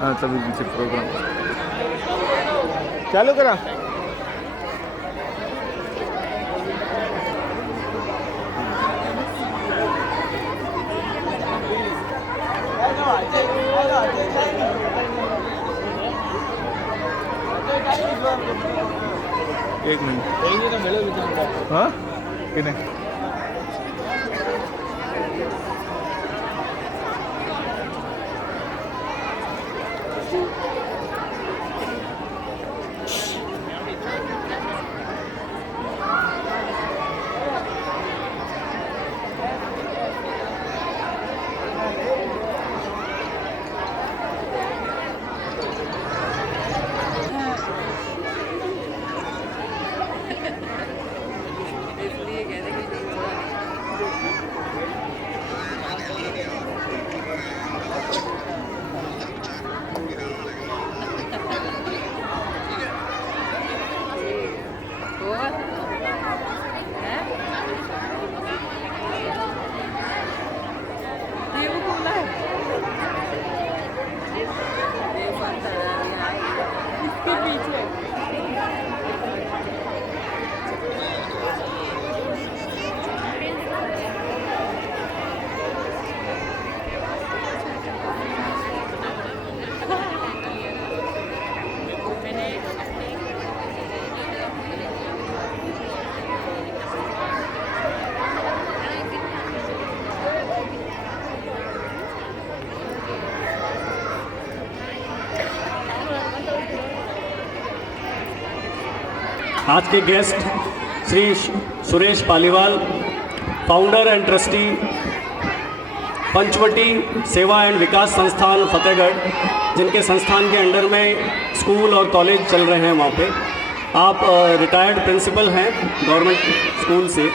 हाँ तभी पीछे प्रोग्राम चालू करा। एक मिनट। हाँ कि नहीं आज के guest Shri Suresh Paliwal, founder and trustee Panchvati Seva and विकास संस्थान फतेहगढ़, जिनके संस्थान के अंडर में स्कूल और कॉलेज चल रहे हैं। वहाँ पे आप रिटायर्ड प्रिंसिपल हैं गवर्नमेंट स्कूल से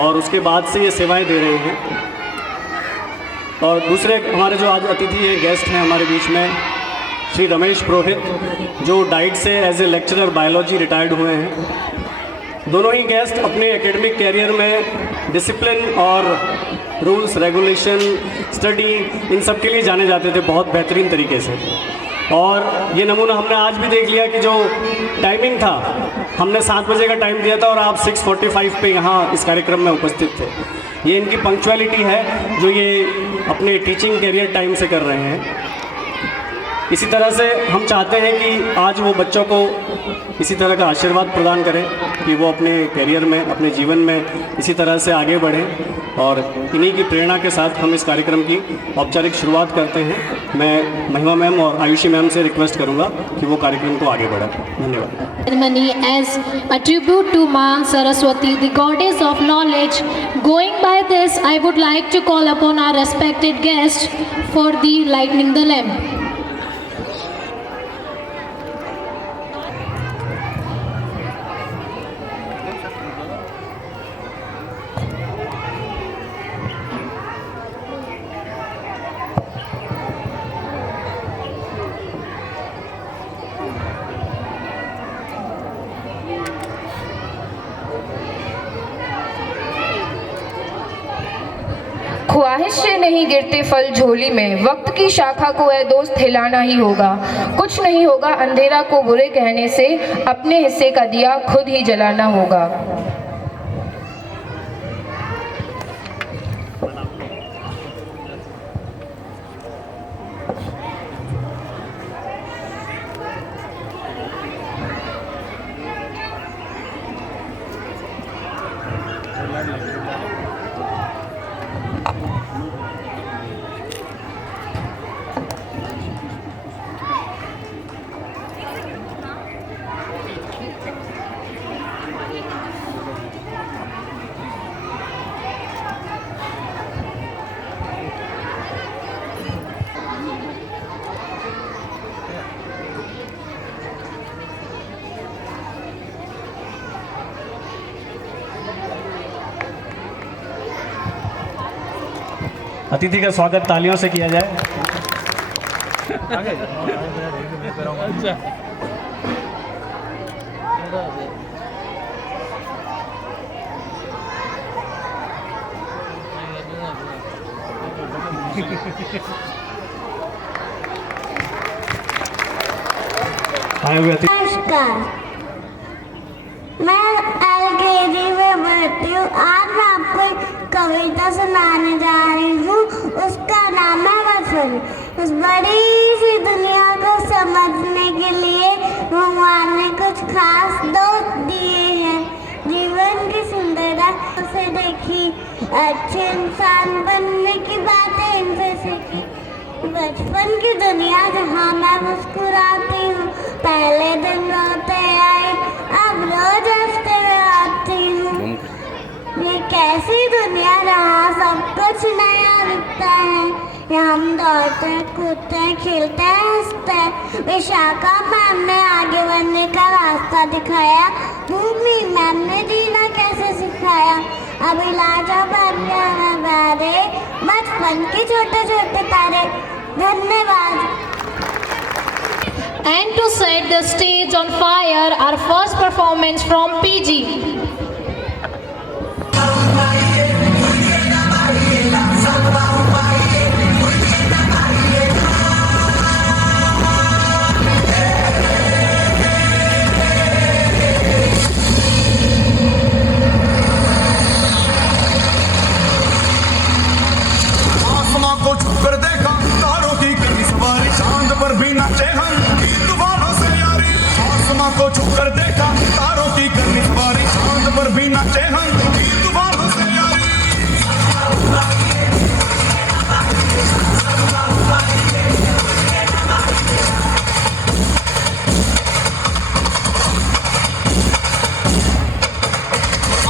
और उसके बाद से ये सेवाएं दे रहे हैं। और दूसरे हमारे जो आज अतिथि हैं, गेस्ट हैं हमारे बीच में श्री रमेश पुरोहित, जो डाइट से as a lecturer biology retired हुए हैं। दोनों ही गेस्ट अपने एकेडमिक कैरियर में डिसिप्लिन और रूल्स रेगुलेशन स्टडी इन सब के लिए जाने जाते थे बहुत बेहतरीन तरीके से। और ये नमूना हमने आज भी देख लिया कि जो टाइमिंग था, हमने 7 बजे का टाइम दिया था और आप 6:45 पे यहाँ इस कार्यक्रम में उपस्थित थे। ये इनकी पंक्चुअलिटी है जो ये अपने टीचिंग कैरियर टाइम से कर रहे हैं। इसी तरह से हम चाहते हैं कि आज वो बच्चों को इसी तरह का आशीर्वाद प्रदान करें कि वो अपने करियर में, अपने जीवन में इसी तरह से आगे बढ़ें। और इन्हीं की प्रेरणा के साथ हम इस कार्यक्रम की औपचारिक शुरुआत करते हैं। मैं महिमा मैम और आयुषी मैम से रिक्वेस्ट करूंगा कि वो कार्यक्रम को आगे बढ़ाएं। धन्यवाद। Ceremony as a tribute to Ma Saraswati, the goddess of knowledge. Going by this, I would like to call upon our respected guest for the lighting the lamp. ख्वाहिश से नहीं गिरते फल झोली में, वक्त की शाखा को है दोस्त हिलाना ही होगा। कुछ नहीं होगा अंधेरा को बुरे कहने से, अपने हिस्से का दिया खुद ही जलाना होगा। अतिथि का स्वागत तालियों से किया जाए। आए हुए अतिथि। नमस्कार, मैं एलकेजी में पढ़ती हूँ। आज मैं आपको एक कविता सुनाने जा रही हूँ। उसका नाम है वफन। उस बड़ी सी दुनिया को समझने के लिए भगवान ने कुछ खास दोस्त दिए हैं। जीवन की सुंदरता से देखी, अच्छे इंसान बनने की बातें इनसे सीखी। बचपन की दुनिया जहाँ मैं मुस्कुराती हूँ, पहले दिन रोते आए, अब रोज हंसते हुए आती हूँ। ये कैसी दुनिया जहाँ सब कुछ नया दिखता है। यहाँ हम दौड़ते कूदते खेलते हंसते हैं। विशाखा मैम ने आगे बढ़ने का रास्ता दिखाया। भूमि मैम ने जीना कैसे सिखाया। अभिलाषा बारे बचपन के छोटे छोटे तारे। धन्यवाद। And to set the stage on fire, our first performance from PG. आसमां को छूकर देखा, तारों की करी सवारी, चांद पर भी नाचे हम तूफानों से यारी। आसमां को छूकर देखा, तारों की करी सवारी, चांद पर भी नाचे हम तूफानों से यारी।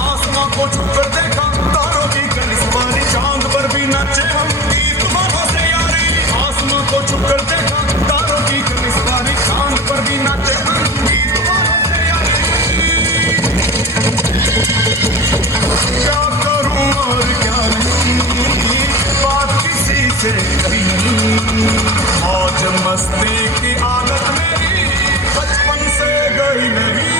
आसमां को छूकर देखा, तारों की करी सवारी, चांद पर भी नाचे हम तूफानों से यारी। आसमां को छूकर देखा, तारों की करी सवारी, चांद पर भी नाचे हम तूफानों से यारी। क्या करूं और क्या नहीं, बात किसी से कही नहीं। मौज मस्ती की आदत मेरी बचपन से गई नहीं।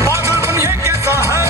पागलपन ये कैसा है,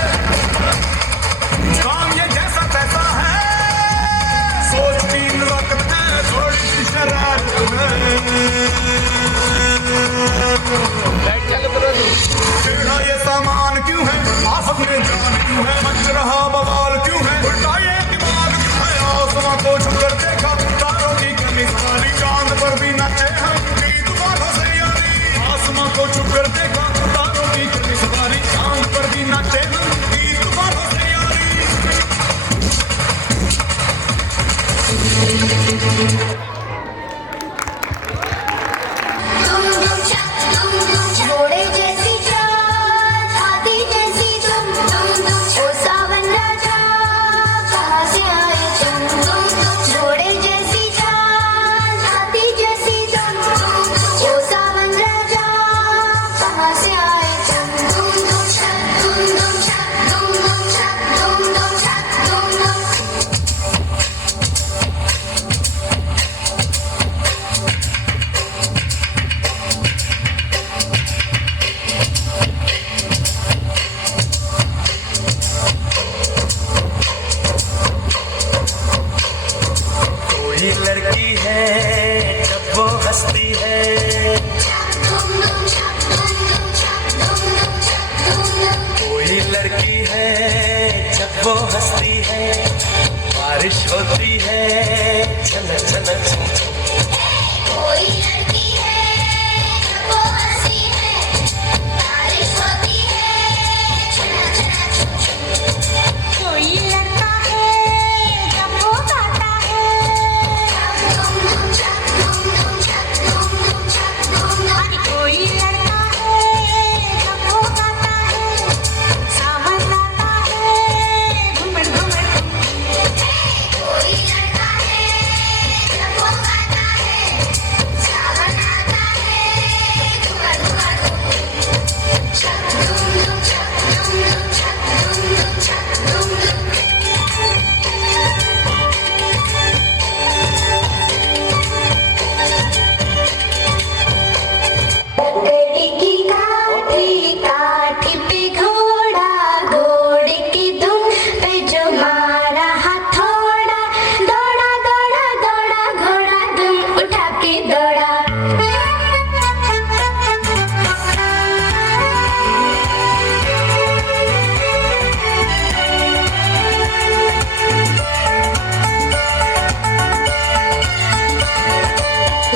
लकड़ी की काठी काठी पे घोड़ा घोड़े की धुन पे जो मारा हथौड़ा दौड़ा दौड़ा दौड़ा घोड़ा धुन उठा के दौड़ा।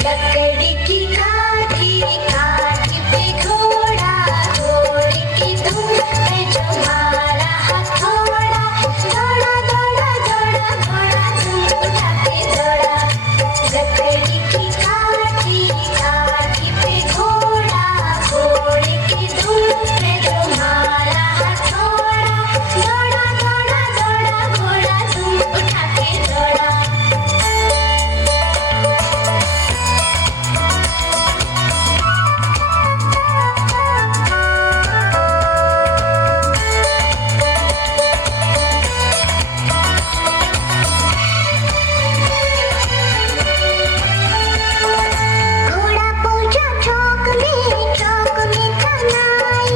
लकड़ी की काठी काठी पे घोड़ा घोड़े की धुन पे जो मारा हथौड़ा दौड़ा दौड़ा दौड़ा घोड़ा धुन उठा के दौड़ा। लकड़ी की काठी काठी पे घोड़ा घोड़े की धुन पे जो मारा हथौड़ा दौड़ा दौड़ा दौड़ा घोड़ा धुन उठा के दौड़ा। घोड़ा पहुंचा चौक में कनाई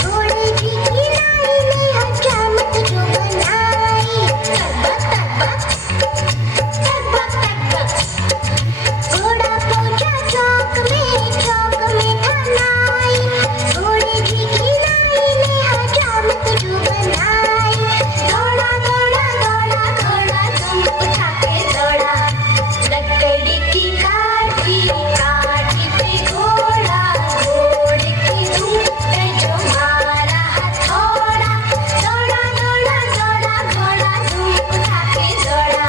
घोड़े की किनाई ने हजामत जो बनाई तक तक घोड़ा पहुंचा चौक में कनाई घोड़े की किनाई ने हजामत जो बनाई दौड़ा दौड़ा दौड़ा घोड़ा धुन उठा के दौड़ा। लकड़ी की काठी काठी पे घोड़ा घोड़े की धुन पे जो मारा हथौड़ा दौड़ा दौड़ा दौड़ा घोड़ा धुन उठा के दौड़ा।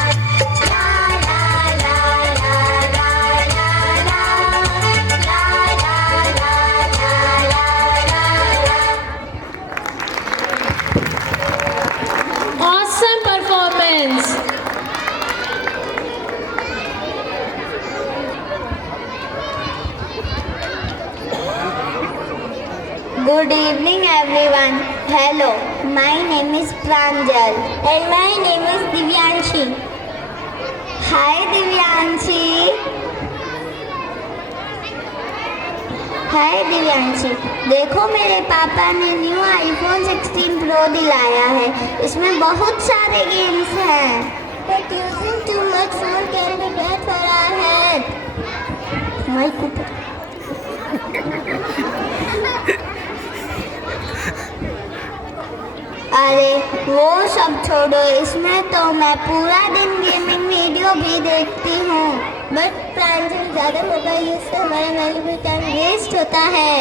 ला ला ला ला ला ला ला ला ला ला Awesome performance. Good evening everyone. Hello, my name is Pranjal and my name is Divyanshi. Hi Divyanshi. हाय दिव्यांशी, देखो मेरे पापा ने न्यू आईफोन 16 प्रो दिलाया है। इसमें बहुत सारे गेम्स हैं। But using too much phone can be bad for our health. Mic ऊपर। अरे वो सब छोड़ो, इसमें तो मैं पूरा दिन गेमिंग वीडियो भी देखती हूँ। बट प्रांजल, ज़्यादा मोबाइल यूज़ से हमारा वैल्यूएबल टाइम वेस्ट होता है।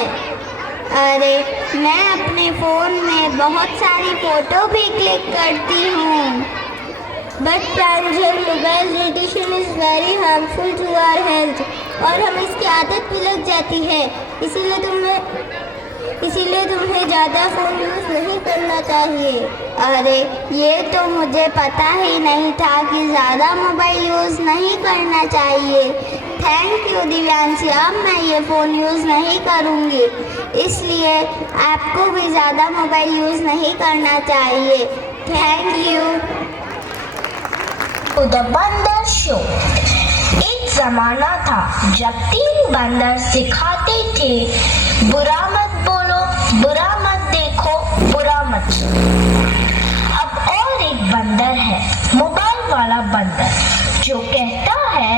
अरे मैं अपने फ़ोन में बहुत सारी फ़ोटो भी क्लिक करती हूँ। But Pranjal, mobile radiation is very harmful to our health और हमें इसकी आदत भी लग जाती है। इसीलिए तुम्हें ज़्यादा फ़ोन यूज़ नहीं करना चाहिए। अरे ये तो मुझे पता ही नहीं था कि ज़्यादा मोबाइल यूज़ नहीं करना चाहिए। थैंक यू दिव्यांशी, अब मैं ये फ़ोन यूज़ नहीं करूँगी। इसलिए आपको भी ज़्यादा मोबाइल यूज़ नहीं करना चाहिए। Thank you. द बंदर शो। एक जमाना था जब 3 बंदर सिखाते थे, बुरा मत बोलो, बुरा मत देखो, बुरा मत सुनो। अब और एक बंदर है, मोबाइल वाला बंदर, जो कहता है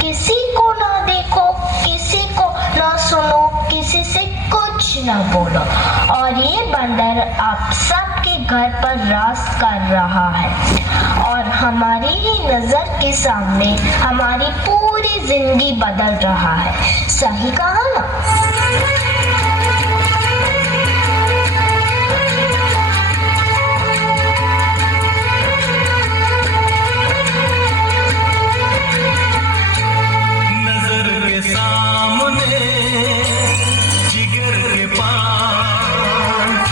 किसी को ना देखो, किसी को ना सुनो, किसी से कुछ ना बोलो। और ये बंदर आप सबके घर पर राज कर रहा है और हमारी ही नजर के सामने हमारी पूरी जिंदगी बदल रहा है। सही कहा ना? नजर के सामने जिगर के पास,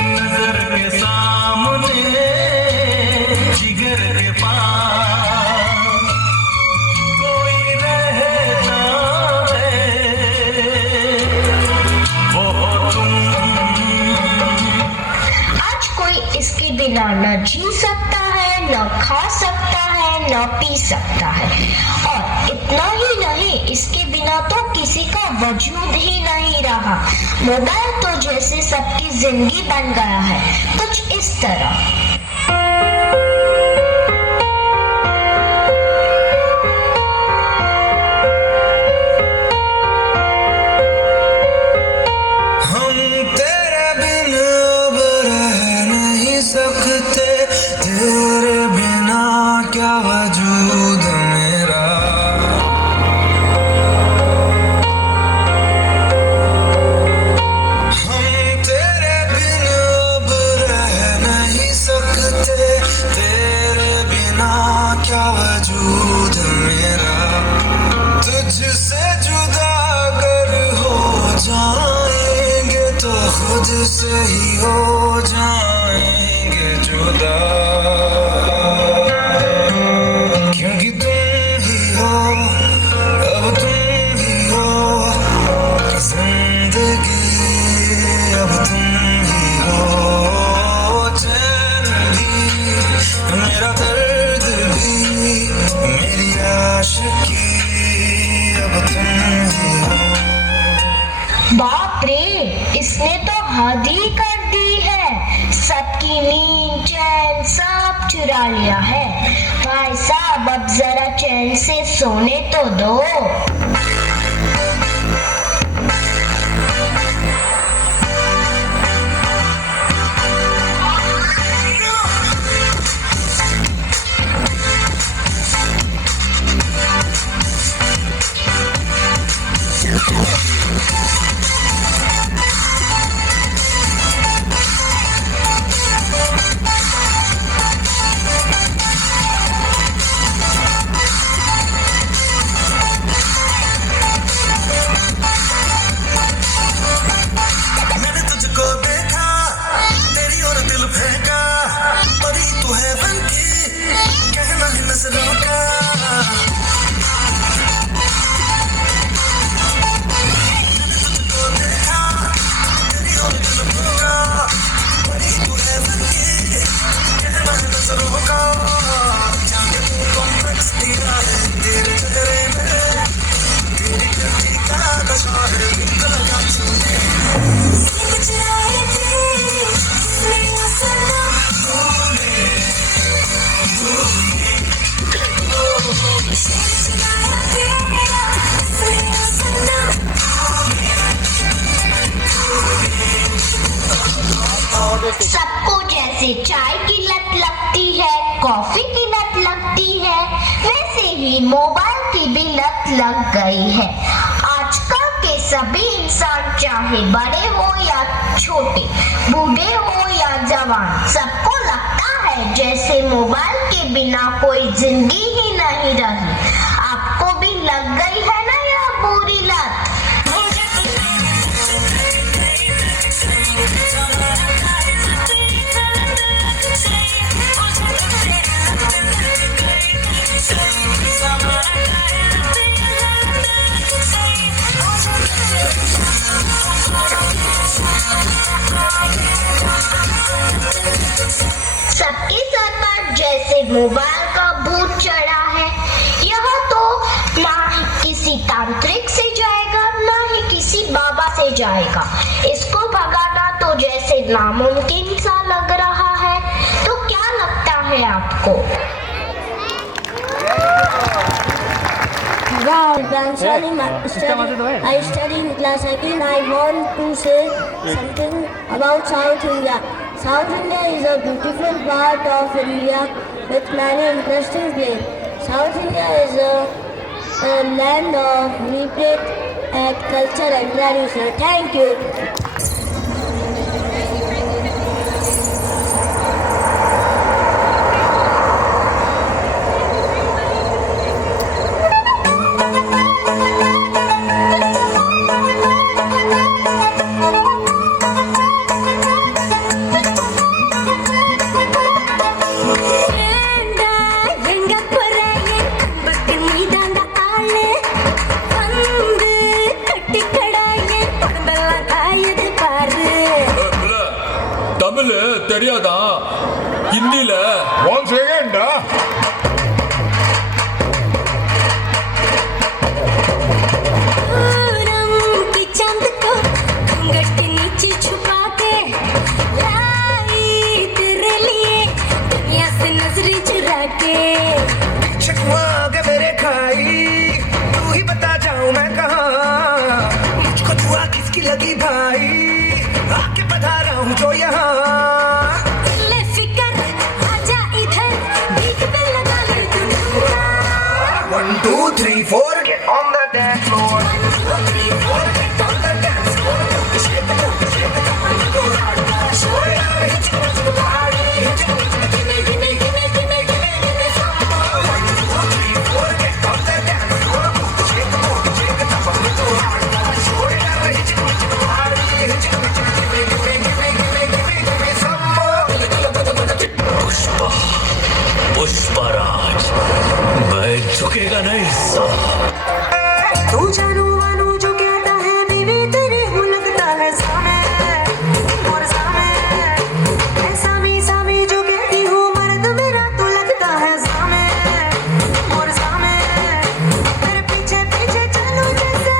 नजर के सामने जिगर के पास कोई रहता है, वो तुम। आज कोई इसके बिना न जी सकता है, न खा सकता है, न पी सकता है। और इतना ही नहीं, इसके बिना तो किसी का वजूद ही नहीं रहा। मोबाइल तो जैसे सबकी जिंदगी बन गया है, कुछ इस तरह। से ही हो जाएंगे जुदा, क्योंकि तुम ही हो, अब तुम ही हो जिंदगी, अब तुम ही हो। चैन भी, मेरा दर्द भी, मेरी आशिकी, अब तुम ही हो। बाप रे, इसने तो हद ही कर दी है। सबकी नींद चैन सब चुरा लिया है। भाई साहब, अब जरा चैन से सोने तो दो। सबको जैसे चाय की लत लगती है, कॉफी की लत लगती है, वैसे ही मोबाइल की भी लत लग गई है। आजकल के सभी इंसान, चाहे बड़े हो या छोटे, बूढ़े हो या जवान, सबको लगता है जैसे मोबाइल के बिना कोई जिंदगी ही नहीं रही। आपको भी लग गई है ना यह बुरी लत? सबके सर पर जैसे मोबाइल का भूत चढ़ा है। यह तो ना ही किसी तांत्रिक से जाएगा, ना ही किसी बाबा से जाएगा। इसको भगाना तो जैसे नामुमकिन सा लग रहा है। तो क्या लगता है आपको? Wow, Banswali Master. I study in class 2. I want to say something about South India. South India is a beautiful part of India with many interesting places. South India is a land of vibrant culture and tradition. Thank you. Tamil தெரியாதா? ஹிந்தில one second की लगी भाई, आके बता रहा हूँ जो यहाँ। ले फिकर आजा इधर, बीट पे लगा ले तू ठुमका। 1 2 3 4 get on the dance floor. 1 2 3 4 get on the dance floor. Shake it up, go hard, show it out, hit it up, the party, hit it up, give me some more. 1 2 3 4 get on the dance floor. Shake it up, go hard, show it out, hit it up, the party, hit it up, give me some more. Pushpraj, मैं झुकेगा नहीं साला। तू जानू वानू जो कहता है बीवी तेरी हूँ लगता है सामे और सामे, ऐसा मी सामी जो कहती हूँ मर्द मेरा तू लगता है सामे और सामे। तेरे पीछे पीछे चलूं जैसे,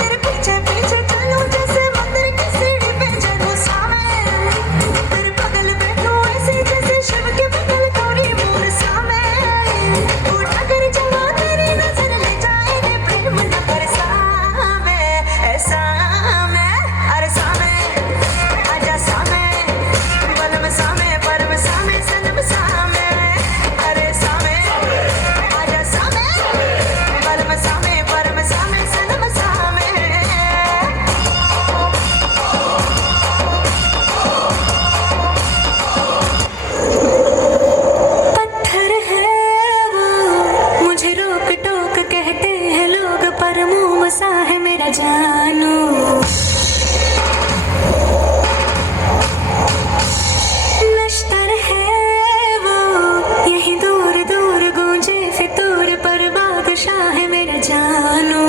तेरे पीछे पीछे चलूं जैसे मंदिर की सीढ़ी पे चलूं सामे। तेरे बगल बैठूं ऐसे जैसे शिव के बगल थोड़ी मोर सामे। उठा कर जवा तेरी नजर ले जाएंगे प्रेम नगर सामे, ऐसा मैं अरे सामे आजा सामे, बलम सामे परम सामे सनम सामे, अरे सामे आजा सामे, बलम सामे परम सामे सनम सामे। पत्थर है वो, मुझे रोक टोक कहते हैं लोग, पर मुंह मसा है मेरा जानू। नश्तर है वो, यहीं दूर दूर गूंजे फितूर, पर बादशाह है मेरा जानू।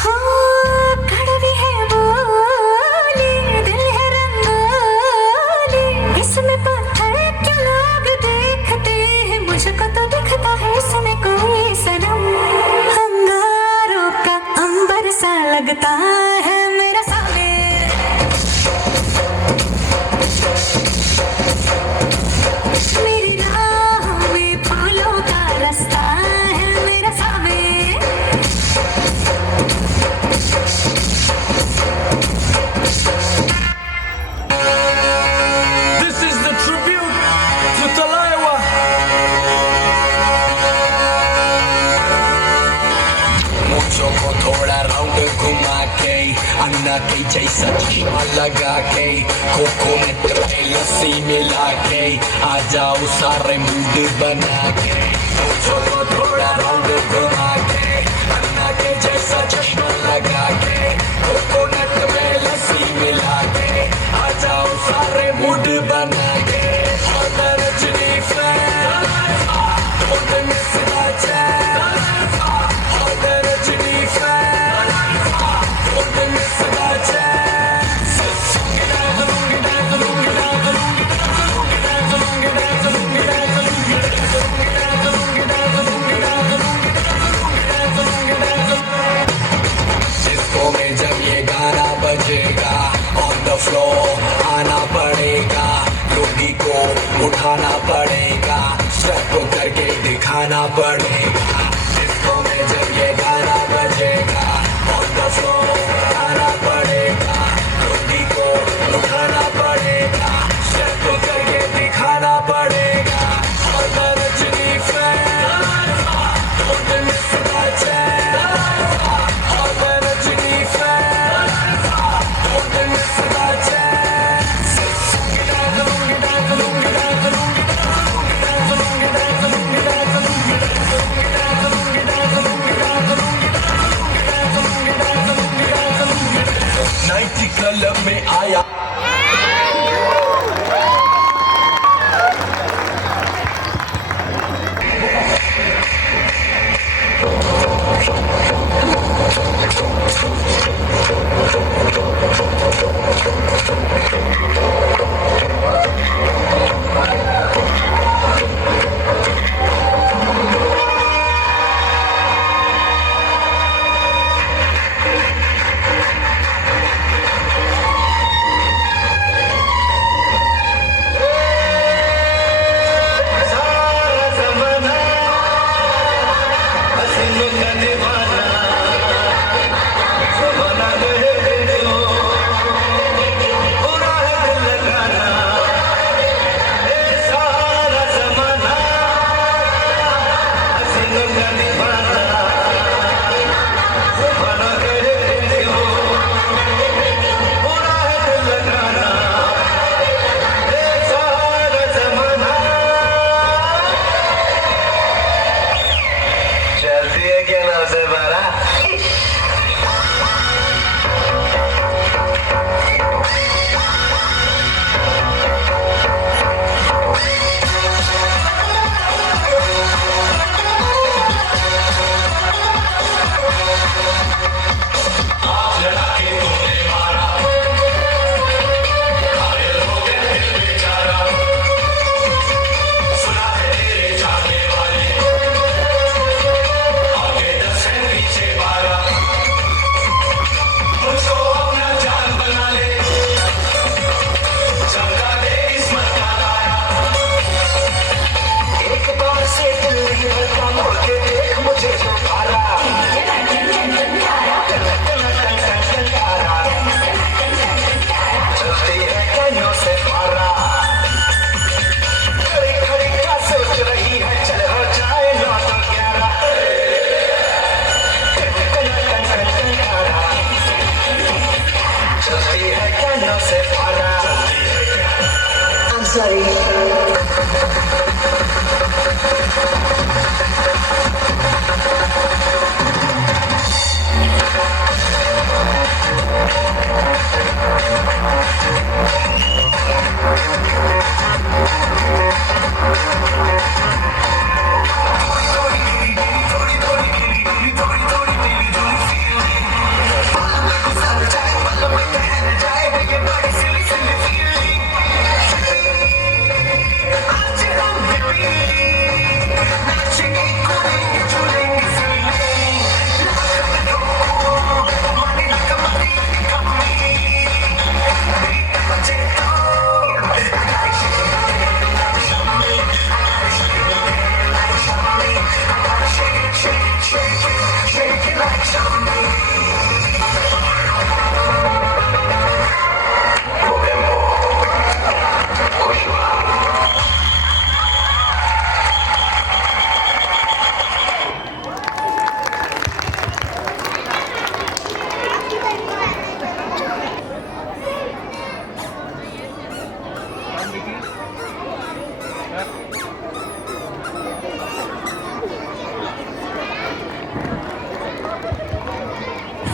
हो कड़वी है बोली, दिल है रंगोली, इसमें पत्थर क्यों लोग देखते हैं, मुझको तो दिखता है इसमें कोई सनम। अंगारों का अंबर सा लगता है मेरा सामेर, मेरी राहों में फूलों का रास्ता है मेरा सामेर। This is the tribute to Talaiwa. मुझो को थोड़ा राउंड घुमा के, अन्ना के जैसा चश्मा लगा के, कोकोनट में लस्सी मिला के, आ जाओ सारे मूड बना के। मुझो को थोड़ा राउंड घुमा के, अन्ना के जैसा चश्मा लगा के, कोकोनट में लस्सी मिला के, आ जाओ सारे मूड बना के। और रजनी फैन, और मिसरा चैन, और रजनी फैन, और मिसरा चैन। डिस्को में जब ये गाना बजेगा, ऑन द फ्लोर आना पड़ेगा, लोगी को उठाना पड़ेगा, स्टेप करके दिखाना पड़ेगा। डिस्को में जब ये गाना बजेगा, ऑन द फ्लोर आना पड़ेगा, लोगी को उठाना पड़ेगा, स्टेप करके दिखाना पड़ेगा। और द रजनी फैन, और द मिसरा चैन, और द रजनी फैन, और the Misra chain.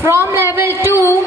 From level 2,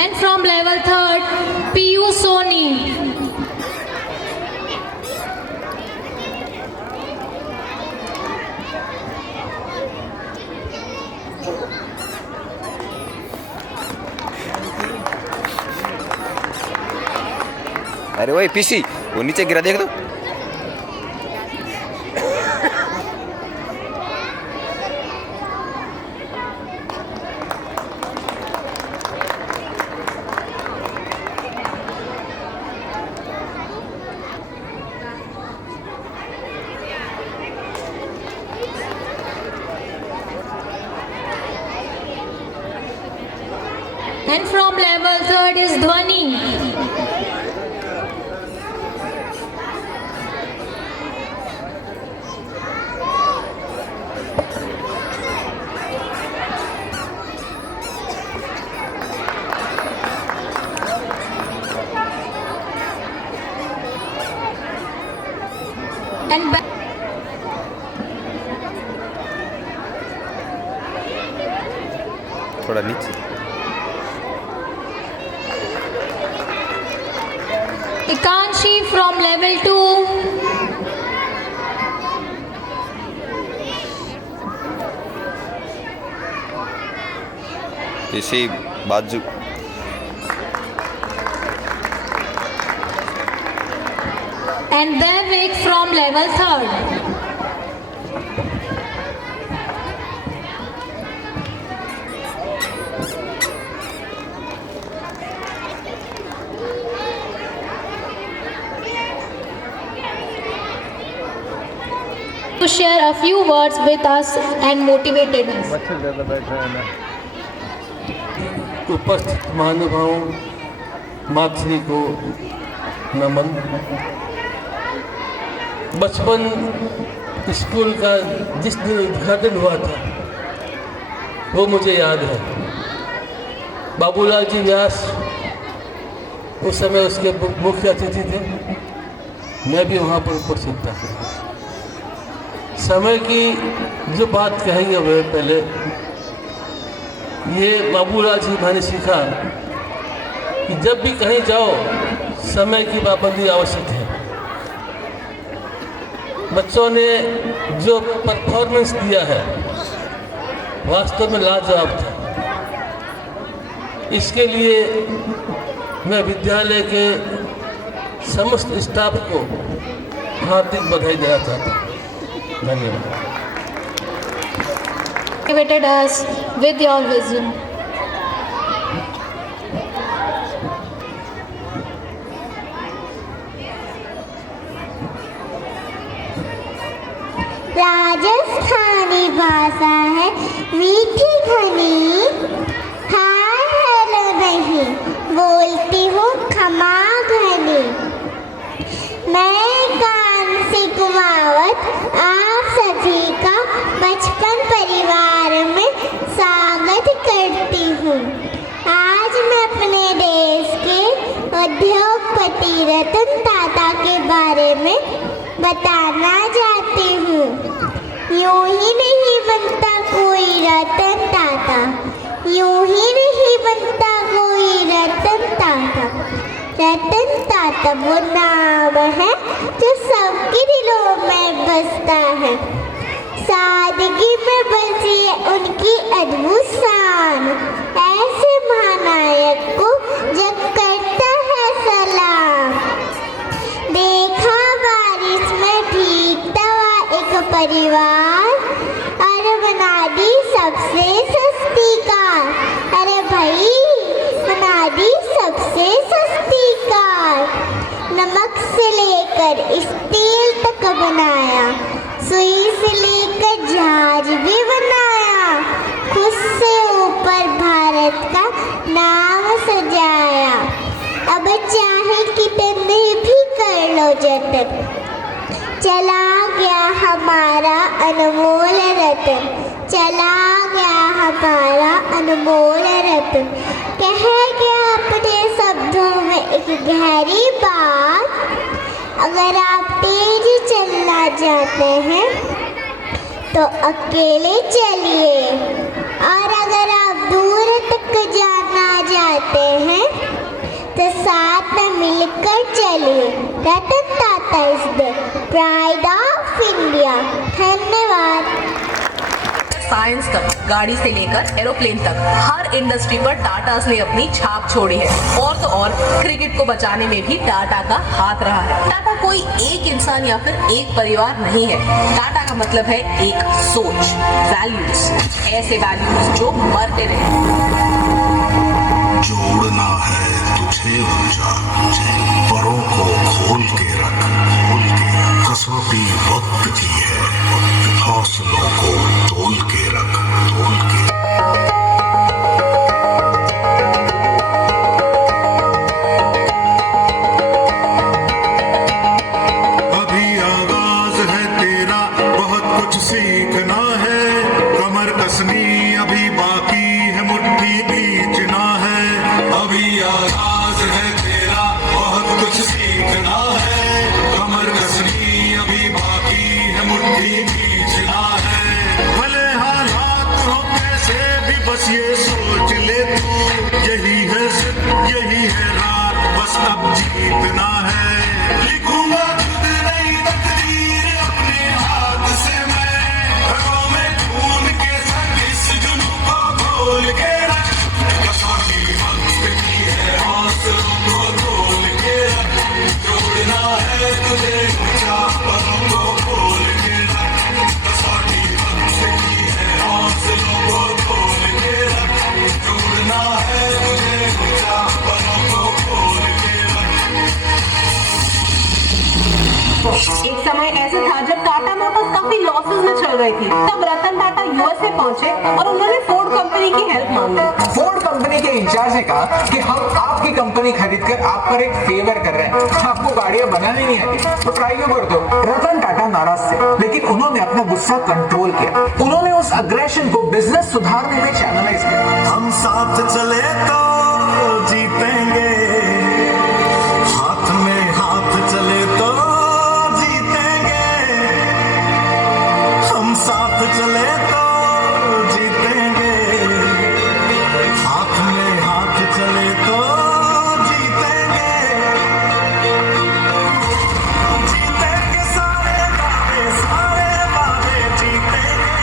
and from level 3rd, PU Soni. अरे वही पीसी वो नीचे गिरा देख दो। And from level 3rd is Dhwani. And थोड़ा नीचे। Ikanshi from level 2. पीसी बाजू। And Devik from level 3rd. To share a few words with us and motivated us. उपस्थित महानुभावों, मातृ को नमन। बचपन स्कूल का जिस दिन उद्घाटन हुआ था वो मुझे याद है। बाबूलाल जी व्यास उस समय उसके मुख्य अतिथि थे, मैं भी वहाँ पर उपस्थित था। समय की जो बात कहेंगे वह पहले ये बाबूलाल जी मैंने सीखा कि जब भी कहीं जाओ समय की पाबंदी आवश्यक है। बच्चों ने जो परफॉर्मेंस दिया है वास्तव में लाजवाब था। इसके लिए मैं विद्यालय के समस्त स्टाफ को हार्दिक बधाई देना चाहता हूँ। धन्यवाद। Motivated us with your vision. Ratan Tata के बारे में बताना चाहती हूँ। यूं ही नहीं बनता कोई रतन टाटा, यूं ही नहीं बनता कोई रतन टाटा। रतन टाटा वो नाम है जो सबके दिलों में बसता है। सादगी में बसी है उनकी अद्भुत शान, ऐसे महानायक को जग करता है सलाम। देखा बारिश में भीगता हुआ एक परिवार, और बना दी सबसे सस्ती कार। अरे भाई बना दी सबसे सस्ती कार। नमक से लेकर स्टील तक बनाया, सुई से लेकर जहाज भी बनाया, खुद से ऊपर भारत का नाम सजाया। अब चाहे कितने भी कर लो जतन, चला गया हमारा अनमोल रतन, चला गया हमारा अनमोल रतन। कह गया अपने शब्दों में एक गहरी बात, अगर आप तेज चलना चाहते हैं तो अकेले चलिए, और अगर आप दूर तक जाना चाहते हैं तो साथ में मिलकर चलिए। Ratan Tata is the pride of India. धन्यवाद। साइंस तक, गाड़ी से लेकर एरोप्लेन तक हर इंडस्ट्री पर टाटास ने अपनी छाप छोड़ी है। और तो और क्रिकेट को बचाने में भी टाटा का हाथ रहा है। टाटा कोई एक इंसान या फिर एक परिवार नहीं है। टाटा का मतलब है एक सोच, वैल्यूज, ऐसे वैल्यूज जो मरते रहे। जोड़ना है तुझे ऊंचा, परों को खोल के रख, कसौटी वक्त की है, हौसलों को तोल के रख, तोल के। अभी आगाज है तेरा, बहुत कुछ सीखना है, कमर कसनी अभी बाकी है, मुट्ठी बीचना है। अभी आगाज है तेरा, बहुत कुछ सीखना है, कमर कसनी अभी बाकी है, मुट्ठी बीचना है। भले हालात हो कैसे भी बस ये सोच ले तू, यही है सिर्फ यही है रात, बस अब जीतना है। लिखूंगा खुद नई तकदीर अपने हाथ से मैं, रगों में खून के संग इस जुनून को खोल के रख, कसौटी वक्त की है, हौसलों को तोल के रख, जोड़ना है तुझे ऊंचा, परों को खोल के रख, कसौटी वक्त की है, हौसलों को तोल के रख, जोड़ना है तुझे ऊंचा, परों को खोल के रख। एक समय ऐसा था जब टाटा मोटर्स काफी लॉसेस में चल रही थी। तब रतन टाटा यूएसए पहुंचे और उन्होंने फोर्ड कंपनी की हेल्प मांगी। फोर्ड कंपनी के इंचार्ज ने कहा कि हम आपकी कंपनी खरीदकर आप पर एक फेवर कर रहे हैं, आपको गाड़ियां बनानी नहीं आती तो ट्राई क्यों कर दो। रतन टाटा नाराज थे, लेकिन उन्होंने अपना गुस्सा कंट्रोल किया। उन्होंने उस अग्रेशन को बिजनेस सुधारने में चैनलाइज किया। हम साथ चले तो जीतेंगे, हाथ में हाथ चले तो जीतेंगे, हम साथ चले तो जीतेंगे, हाथ में हाथ चले तो जीतेंगे, जीतेंगे सारे वादे जीतेंगे,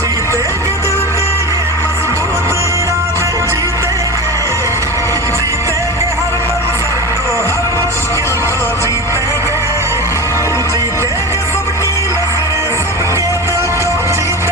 जीतेंगे दिल के ये मजबूत इरादे, जीतेंगे, जीतेंगे हर मंजर को, हर मुश्किल को जीतेंगे, जीतेंगे सबकी नजरें, सबके दिल को जीतेंगे।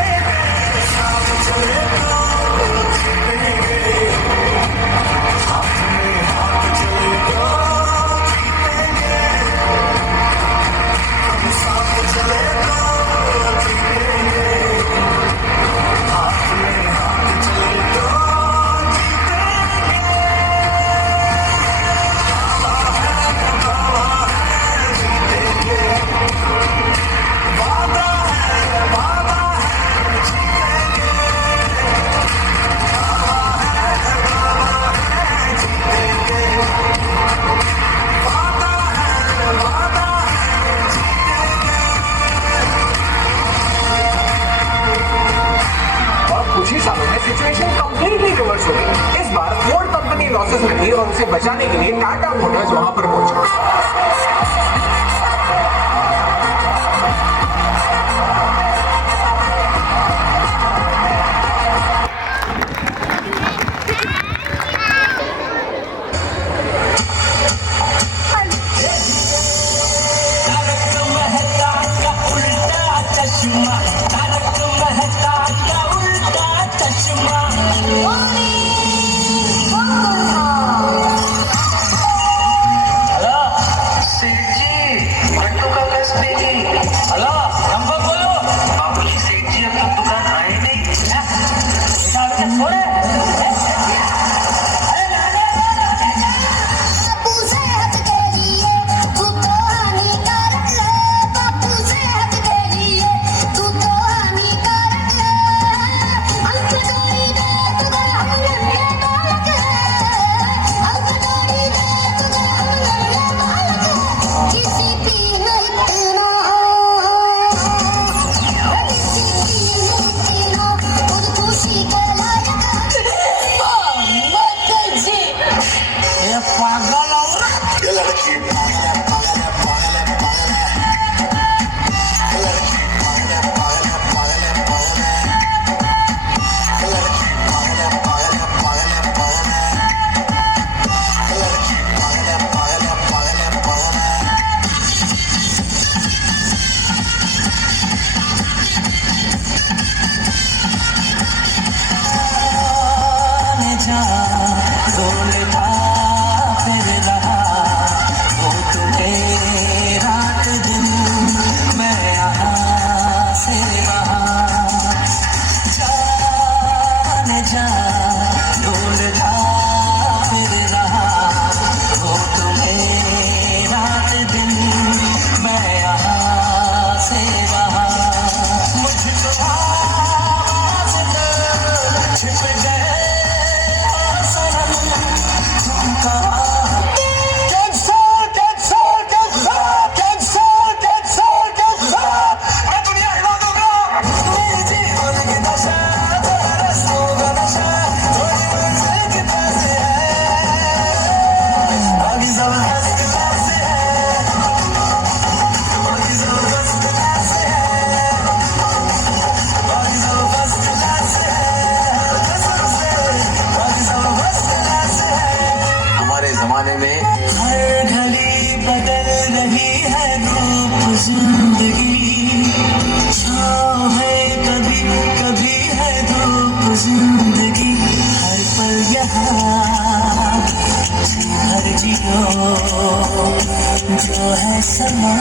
सिचुएशन कंप्लीटली रिवर्स हो गई। इस बार फोर्ड कंपनी लॉसेस में थी और उसे बचाने के लिए टाटा मोटर्स वहां पर पहुंचा। जो है समा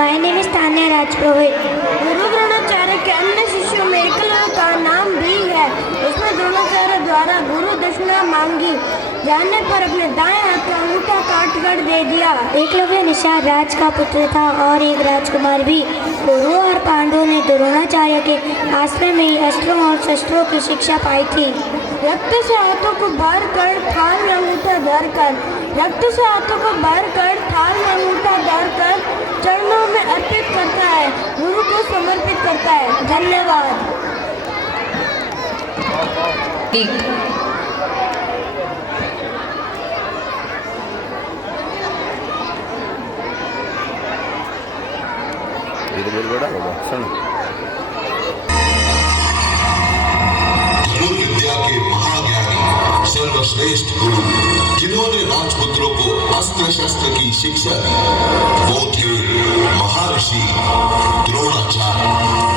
My name is Tanya Rajpurohit. गुरु द्रोणाचार्य के अन्य शिष्यों में एकलव्य का नाम भी है। उसने द्रोणाचार्य द्वारा गुरु दक्षिणा मांगी जाने पर अपने दाएं हाथ का अंगूठा काटकर दे दिया। एकलव्य निषाद राज का पुत्र था और एक राजकुमार भी। गुरु और पांडवों ने द्रोणाचार्य के आश्रम में ही अस्त्रों और शस्त्रों की शिक्षा पाई थी। रक्त से हाथों को भर कर थाल में अंगूठा धरकर चरणों में अर्पित करता है, गुरु को समर्पित करता है। धन्यवाद। ये तो बहुत बड़ा होगा। सुन, धनुर्विद्या के महाज्ञानी सर्वश्रेष्ठ गुरु जिन्होंने राजपुत्रों को अस्त्र शस्त्र की शिक्षा दी, वो थे महर्षि द्रोणाचार्य।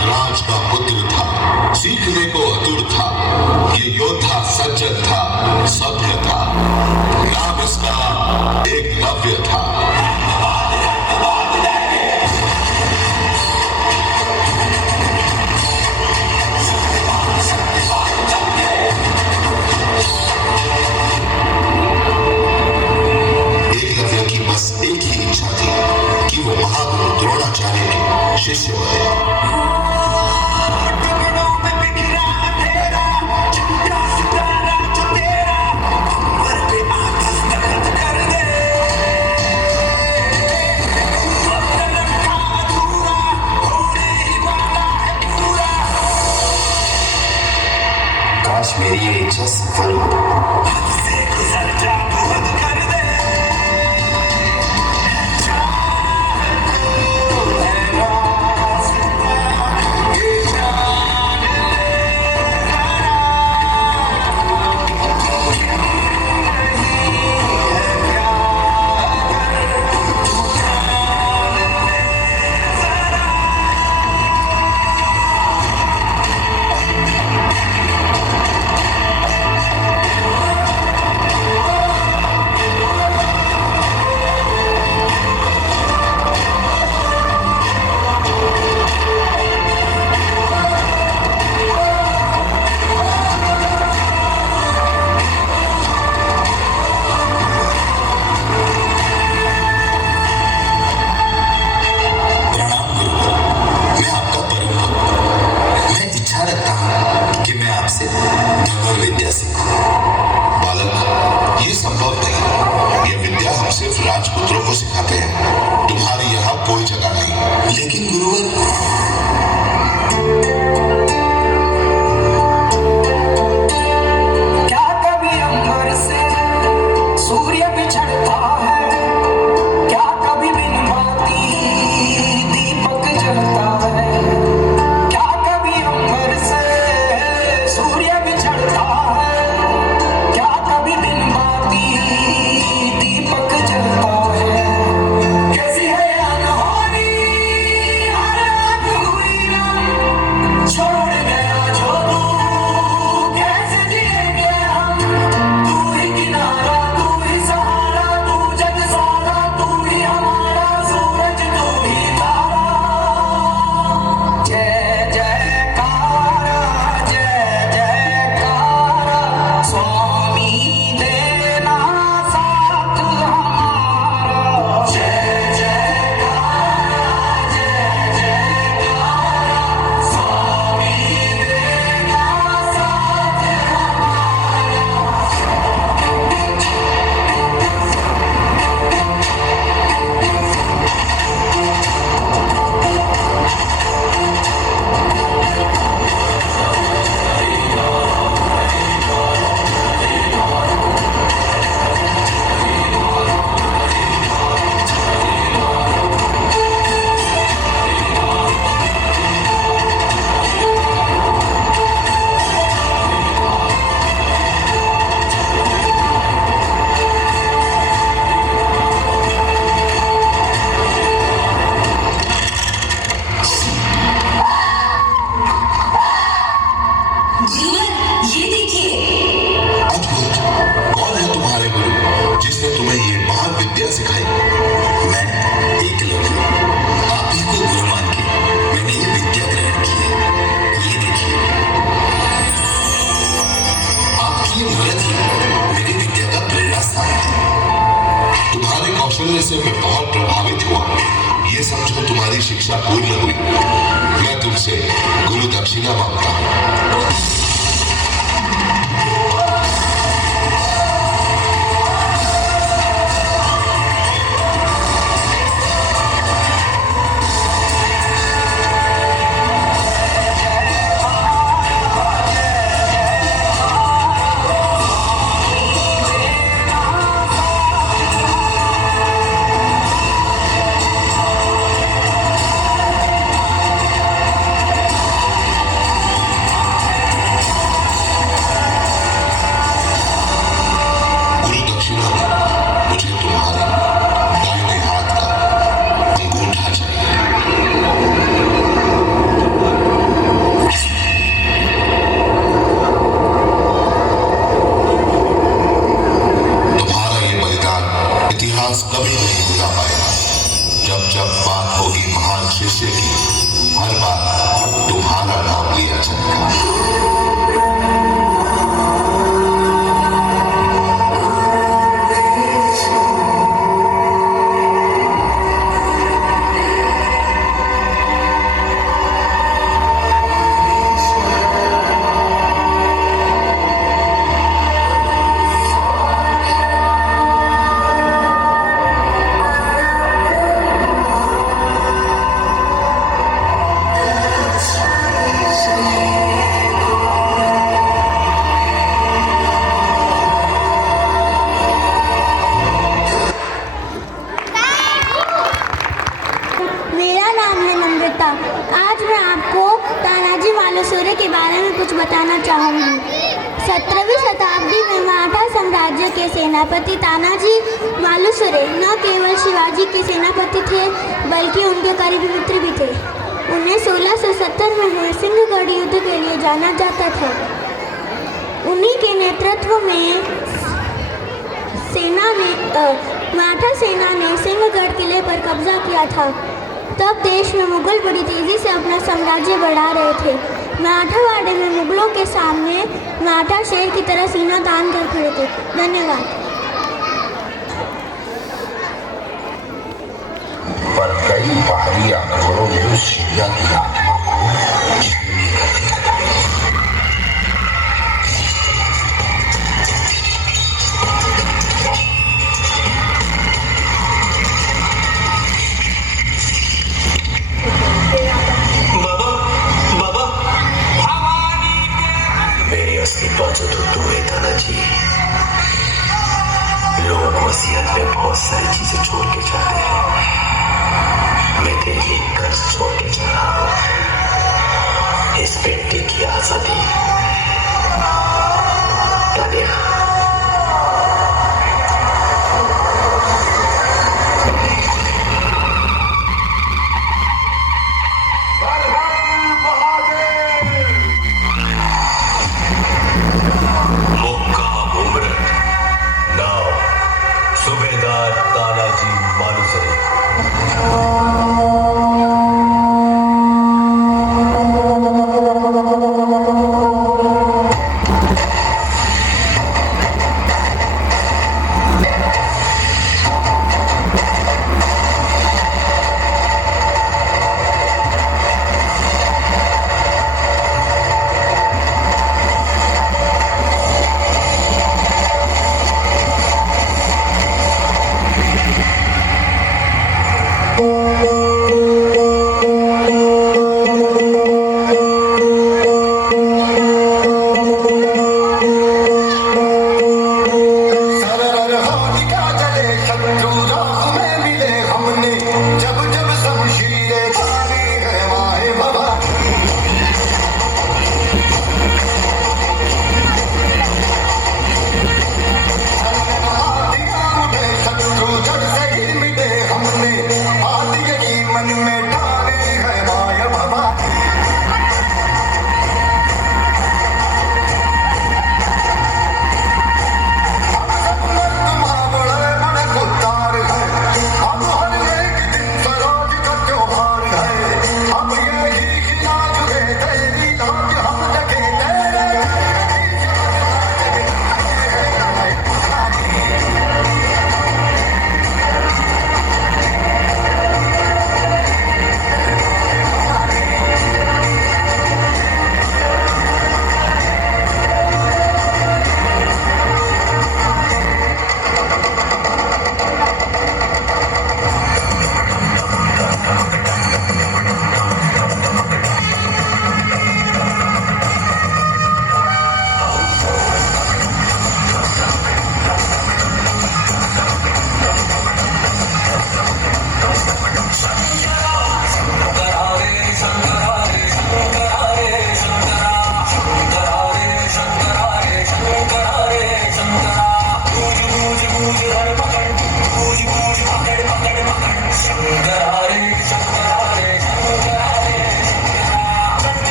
राज का पुत्र था, सीखने को आतुर था, ये योद्धा सज्जन था, सभ्य था, नाम इसका एकलव्य था। एकलव्य की बस एक ही इच्छा थी कि वो महागुरु द्रोणाचार्य के शिष्य बने। काश मेरी ये इच्छा सफल हो। धनुर्विद्या सीखो। बालक, ये संभव नहीं। यह विद्या हम सिर्फ राजपुत्रों को सिखाते हैं, तुम्हारी यहाँ कोई जगह नहीं। लेकिन गुरुवर, से मैं बहुत प्रभावित हुआ। ये समझो तुम्हारी शिक्षा पूर्ण हुई। मैं तुमसे गुरु दक्षिणा मांगता हूँ। जिससे कि हर बार तुम्हारा नाम लिया जाएगा। मेरा नाम है नम्रता। आज मैं आपको तानाजी मालुसरे के बारे में कुछ बताना चाहूँगी। 17वीं शताब्दी में मराठा साम्राज्य के सेनापति तानाजी मालुसरे न केवल शिवाजी के सेनापति थे बल्कि उनके करीबी मित्र भी थे। उन्हें 1670 में हुए सिंहगढ़ युद्ध के लिए जाना जाता था। उन्हीं के नेतृत्व में मराठा सेना ने सिंहगढ़ किले पर कब्जा किया था। तब देश में मुगल बड़ी तेजी से अपना साम्राज्य बढ़ा रहे थे। मराठावाड़े में मुगलों के सामने मराठा शेर की तरह सीना तान कर खड़े थे। धन्यवाद। पर कई बाहरी आक्रमणों में शिया की आत्मा को झेलनी पड़ती है। लोग वसीयत में बहुत सारी चीजें छोड़ के जाते हैं। मैं तेरी एक कर्ज छोड़ के जा रहा हूं, इस बेटे की आजादी। तानिया, सूबेदार तानाजी मालुसरे।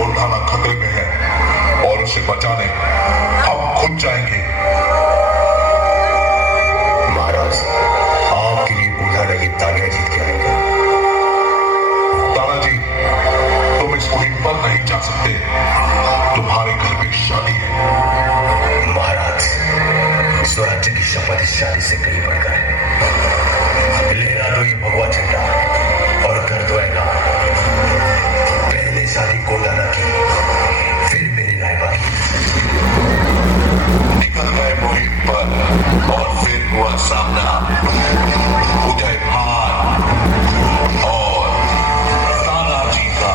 कोल्हाना खतरे में है और उसे बचाने हम खुद जाएंगे। महाराज, आपके लिए बुल्हाना ये तालियां जीत के आएगा। ताराजी, तुम इस मुहिम पर नहीं जा सकते, तुम्हारे घर में शादी है। महाराज, स्वराज्य की शपथ इस शादी से कहीं बढ़कर है। लहरा दो ये भगवा झंडा और कर दो ऐलान, पहले शादी कोल्हाना की, फिर मेरी रायबा की। निकल गए मुहिम पर और फिर हुआ सामना उदय भान और तानाजी का।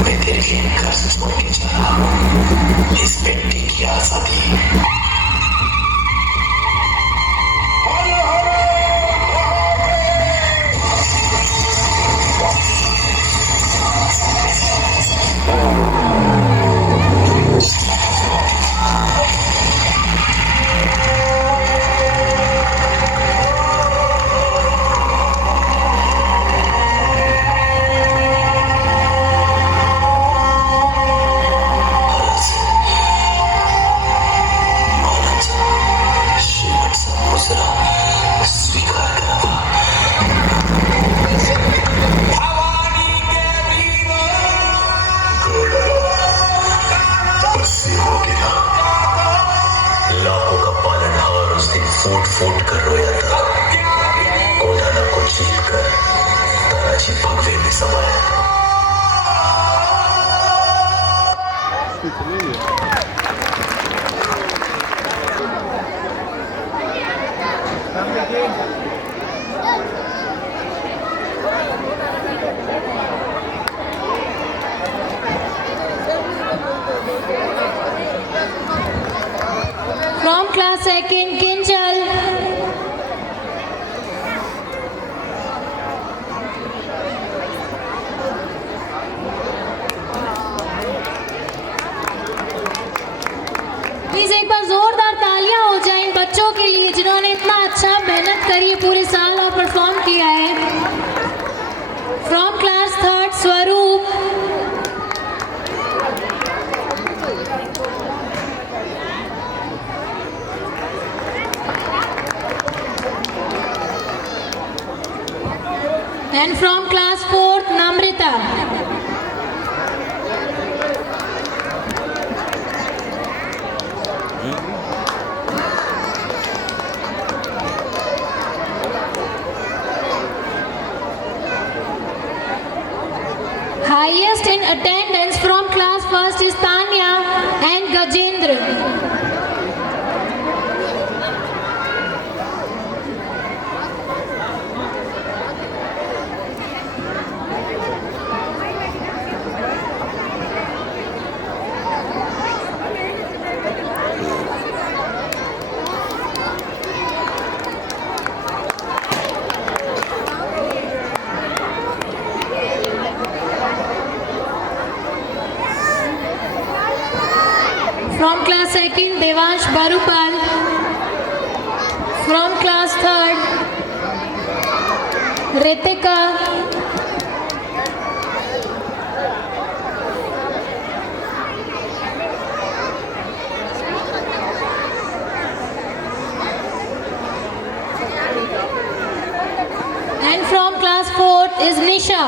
मैं तेरे लिए घर से छोड़ के जा रहा हूँ, इस बेटी की आजादी। फूट फूट कर रोया था, कोल्हाना को जीत कर ताराजी भगवे में समाया था। From class 2nd, Kinjal. Please एक बार जोरदार तालियां हो जाएं इन बच्चों के लिए जिन्होंने इतना अच्छा मेहनत करी है पूरे साल और परफॉर्म किया है। From class 3rd, स्वरूप। And from class 4th, Namrita. Highest in attendance from class 1st is Tanya and Gajendra. From class 2nd, Devansh Barupal. From class 3rd, Ritika. And from class 4th is Nisha.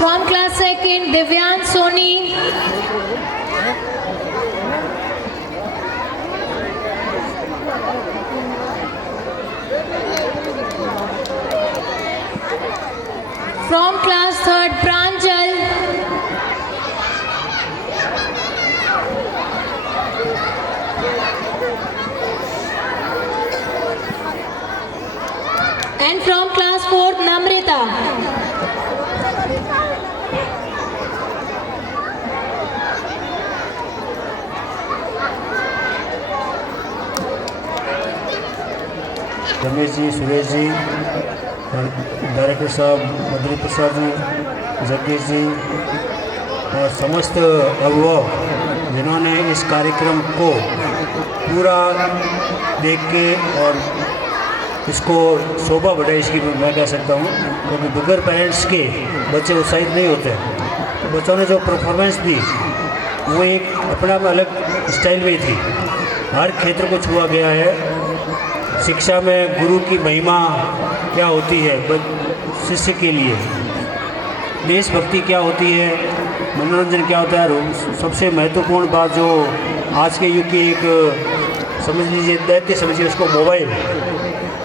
From class 2nd, Divyan Soni. From class 3rd, Pranjal. And from class 4th, Namrita. Ramesh ji, Suresh ji, director साहब बद्री प्रसाद जी, जगदीश जी और समस्त अभिभावक जिन्होंने इस कार्यक्रम को पूरा देख के और इसको शोभा बढ़ाई, इसकी मैं कह सकता हूँ, क्योंकि बगैर पेरेंट्स के बच्चे उत्साहित नहीं होते। तो बच्चों ने जो परफॉर्मेंस दी वो एक अपना अलग स्टाइल में थी। हर क्षेत्र को छुआ गया है। शिक्षा में गुरु की महिमा क्या होती है शिष्य के लिए, देशभक्ति क्या होती है, मनोरंजन क्या होता है। सबसे महत्वपूर्ण बात जो आज के युग की एक समझ लीजिए दैत्य समझिए उसको,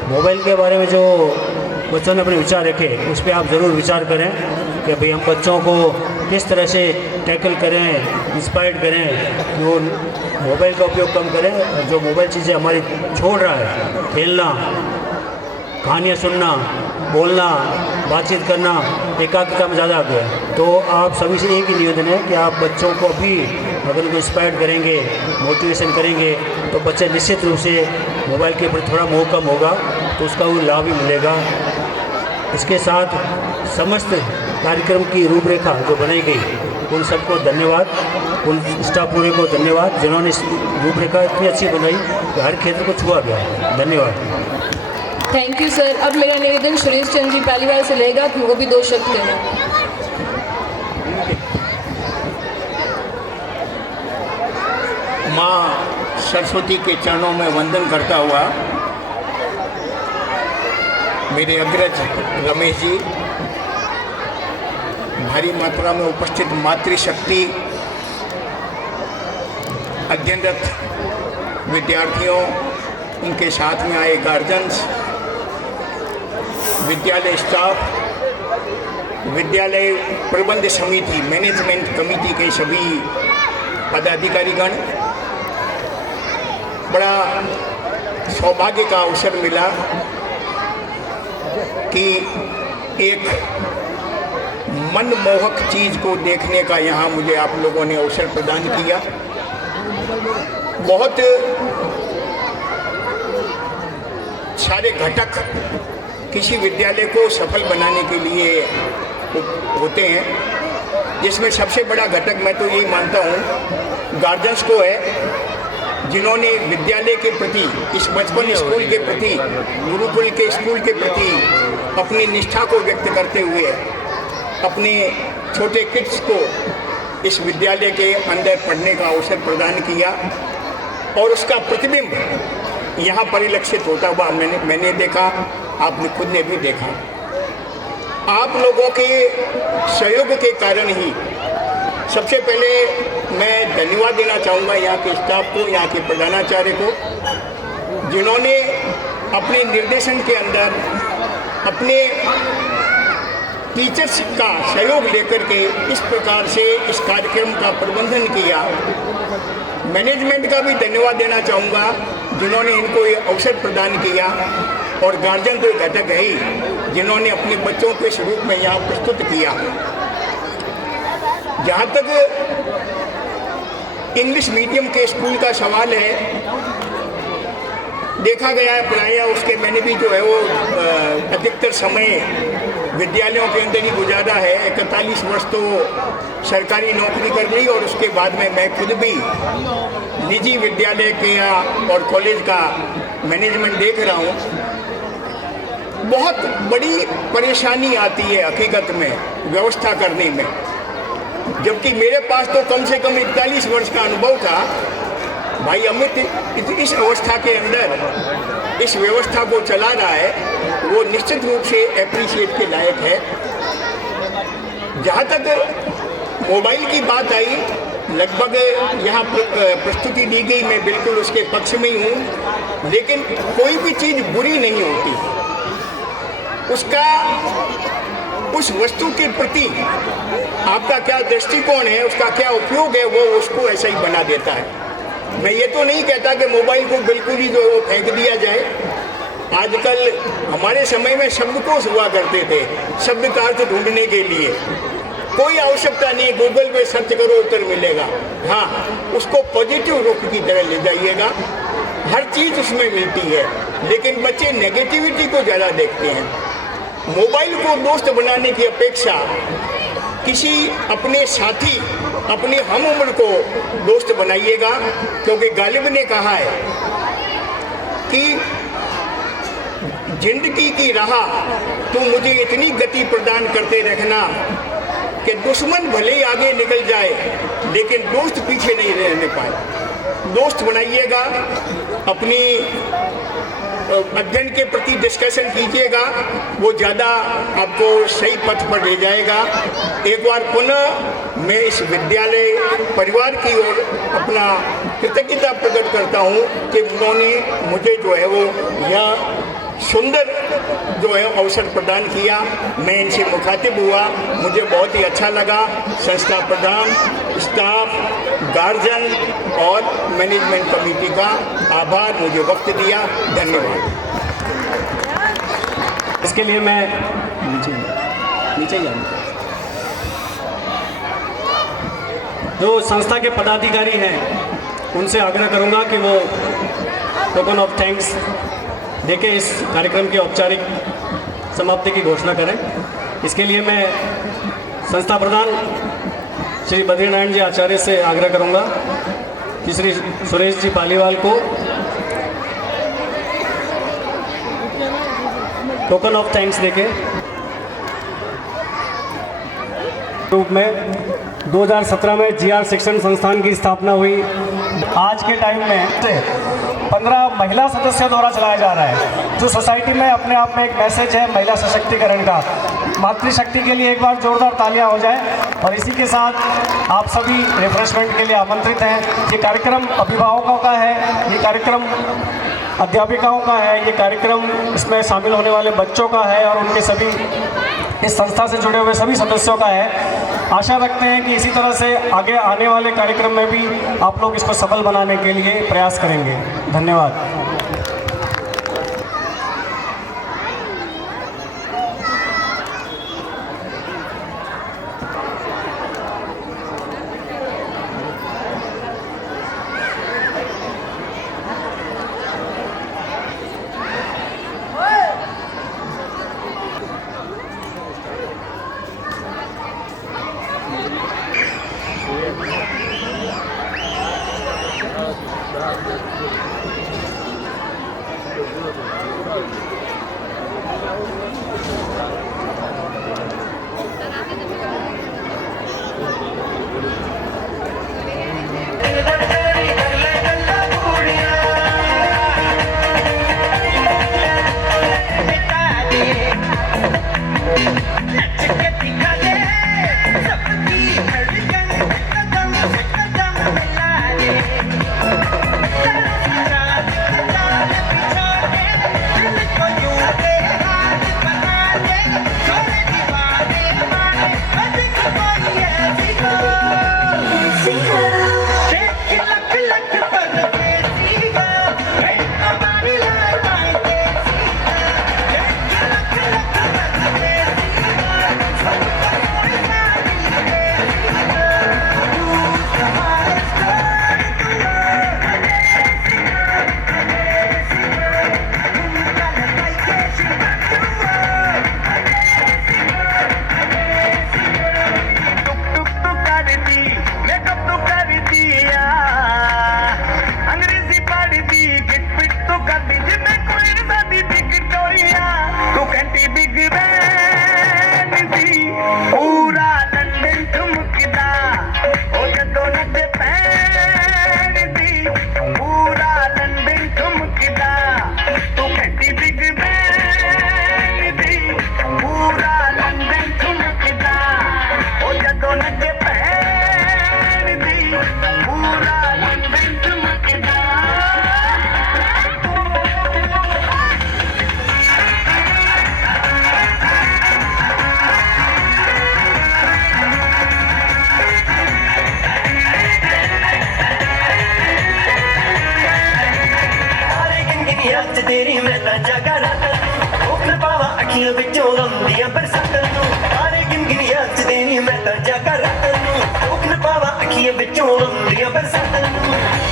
मोबाइल के बारे में जो बच्चों ने अपने विचार रखे उस पर आप ज़रूर विचार करें कि भाई हम बच्चों को किस तरह से टैकल करें, इंस्पायर्ड करें, जो मोबाइल का उपयोग कम करें और जो मोबाइल चीज़ें हमारी छोड़ रहा है, खेलना, कहानियाँ सुनना, बोलना, बातचीत करना, एकाग्रता में ज़्यादा आ गया। तो आप सभी से एक ही निवेदन है कि आप बच्चों को भी अगर उनको इंस्पायर्ड करेंगे, मोटिवेशन करेंगे तो बच्चे निश्चित रूप से मोबाइल के प्रति थोड़ा मोह कम होगा तो उसका वो लाभ ही मिलेगा। इसके साथ समस्त कार्यक्रम की रूपरेखा जो बनाई गई उन सबको धन्यवाद, उन स्टाफ पूरे को धन्यवाद जिन्होंने इस रूपरेखा इतनी अच्छी बनाई कि हर क्षेत्र को छुआ गया। धन्यवाद। Thank you sir. अब मेरा निवेदन सुरेश चंद्र जी पहली बार से लेगा कि वो भी 2 शब्द कहें। माँ सरस्वती के चरणों में वंदन करता हुआ मेरे अग्रज रमेश जी, भारी मात्रा में उपस्थित मातृशक्ति, अध्ययनरत विद्यार्थियों, उनके साथ में आए गार्जियंस, विद्यालय स्टाफ, विद्यालय प्रबंध समिति, मैनेजमेंट कमेटी के सभी पदाधिकारीगण, बड़ा सौभाग्य का अवसर मिला कि एक मनमोहक चीज़ को देखने का यहाँ मुझे आप लोगों ने अवसर प्रदान किया। बहुत सारे घटक किसी विद्यालय को सफल बनाने के लिए होते हैं, जिसमें सबसे बड़ा घटक मैं तो यही मानता हूँ गार्जियंस को है, जिन्होंने विद्यालय के प्रति, इस बचपन स्कूल के प्रति, गुरुकुल के स्कूल के प्रति अपनी निष्ठा को व्यक्त करते हुए अपने छोटे किड्स को इस विद्यालय के अंदर पढ़ने का अवसर प्रदान किया और उसका प्रतिबिंब यहाँ परिलक्षित होता हुआ मैंने देखा, आपने खुद ने भी देखा। आप लोगों के सहयोग के कारण ही सबसे पहले मैं धन्यवाद देना चाहूँगा यहाँ के स्टाफ को, यहाँ के प्रधानाचार्य को, जिन्होंने अपने निर्देशन के अंदर अपने टीचर्स का सहयोग लेकर के इस प्रकार से इस कार्यक्रम का प्रबंधन किया। मैनेजमेंट का भी धन्यवाद देना चाहूँगा जिन्होंने इनको ये अवसर प्रदान किया, और गार्जियन तो घटक है ही जिन्होंने अपने बच्चों को इस रूप में यहाँ प्रस्तुत किया। जहाँ तक इंग्लिश मीडियम के स्कूल का सवाल है, देखा गया है प्रायः उसके मैंने भी जो है वो अधिकतर समय विद्यालयों के अंदर ही गुजारा है। 41 वर्ष तो सरकारी नौकरी कर ली और उसके बाद में मैं खुद भी निजी विद्यालय के और कॉलेज का मैनेजमेंट देख रहा हूँ। बहुत बड़ी परेशानी आती है हकीकत में व्यवस्था करने में, जबकि मेरे पास तो कम से कम 41 वर्ष का अनुभव था। भाई अमित इस अवस्था के अंदर इस व्यवस्था को चला रहा है, वो निश्चित रूप से एप्रिशिएट के लायक है। जहाँ तक मोबाइल की बात आई, लगभग यहाँ प्रस्तुति दी गई, मैं बिल्कुल उसके पक्ष में ही हूँ, लेकिन कोई भी चीज़ बुरी नहीं होती। उसका उस उस वस्तु के प्रति आपका क्या दृष्टिकोण है, उसका क्या उपयोग है, वो उसको ऐसा ही बना देता है। मैं ये तो नहीं कहता कि मोबाइल को बिल्कुल ही जो है वो फेंक दिया जाए। आजकल हमारे समय में शब्दकोश हुआ करते थे, शब्द का अर्थ ढूंढने के लिए कोई आवश्यकता नहीं, गूगल पे सर्च करो उत्तर मिलेगा। हाँ, उसको पॉजिटिव रुख की तरह ले जाइएगा, हर चीज़ उसमें मिलती है। लेकिन बच्चे नेगेटिविटी को ज़्यादा देखते हैं। मोबाइल को दोस्त बनाने की अपेक्षा किसी अपने साथी, अपने हम उम्र को दोस्त बनाइएगा, क्योंकि गालिब ने कहा है कि जिंदगी की राह तो मुझे इतनी गति प्रदान करते रखना कि दुश्मन भले ही आगे निकल जाए लेकिन दोस्त पीछे नहीं रहने पाए। दोस्त बनाइएगा, अपनी अध्ययन के प्रति डिस्कशन कीजिएगा, वो ज़्यादा आपको सही पथ पर ले जाएगा। एक बार पुनः मैं इस विद्यालय परिवार की ओर अपना कृतज्ञता प्रकट करता हूँ कि उन्होंने मुझे जो है वो यह सुंदर जो है अवसर प्रदान किया। मैं इनसे मुखातिब हुआ, मुझे बहुत ही अच्छा लगा। संस्था प्रधान, स्टाफ, गार्जियन और मैनेजमेंट कमेटी का आभार, मुझे वक्त दिया। धन्यवाद। इसके लिए मैं नीचे जो संस्था के पदाधिकारी हैं उनसे आग्रह करूंगा कि वो टोकन ऑफ थैंक्स देके इस कार्यक्रम की औपचारिक समाप्ति की घोषणा करें। इसके लिए मैं संस्था प्रधान श्री बद्रीनारायण जी आचार्य से आग्रह करूंगा कि श्री सुरेश जी पालीवाल को टोकन ऑफ थैंक्स देके रूप में 2017 में जीआर शिक्षण संस्थान की स्थापना हुई। आज के टाइम में 15 महिला सदस्यों द्वारा चलाया जा रहा है, जो सोसाइटी में अपने आप में एक मैसेज है महिला सशक्तिकरण का। मातृशक्ति के लिए एक बार जोरदार तालियां हो जाए। और इसी के साथ आप सभी रिफ्रेशमेंट के लिए आमंत्रित हैं। ये कार्यक्रम अभिभावकों का है, ये कार्यक्रम अध्यापिकाओं का है, ये कार्यक्रम इसमें शामिल होने वाले बच्चों का है और उनके सभी इस संस्था से जुड़े हुए सभी सदस्यों का है। आशा रखते हैं कि इसी तरह से आगे आने वाले कार्यक्रम में भी आप लोग इसको सफल बनाने के लिए प्रयास करेंगे। धन्यवाद। जा कर तन्नू उखन पावा अखियां विचों आउंदियां बरसातां नू बराबर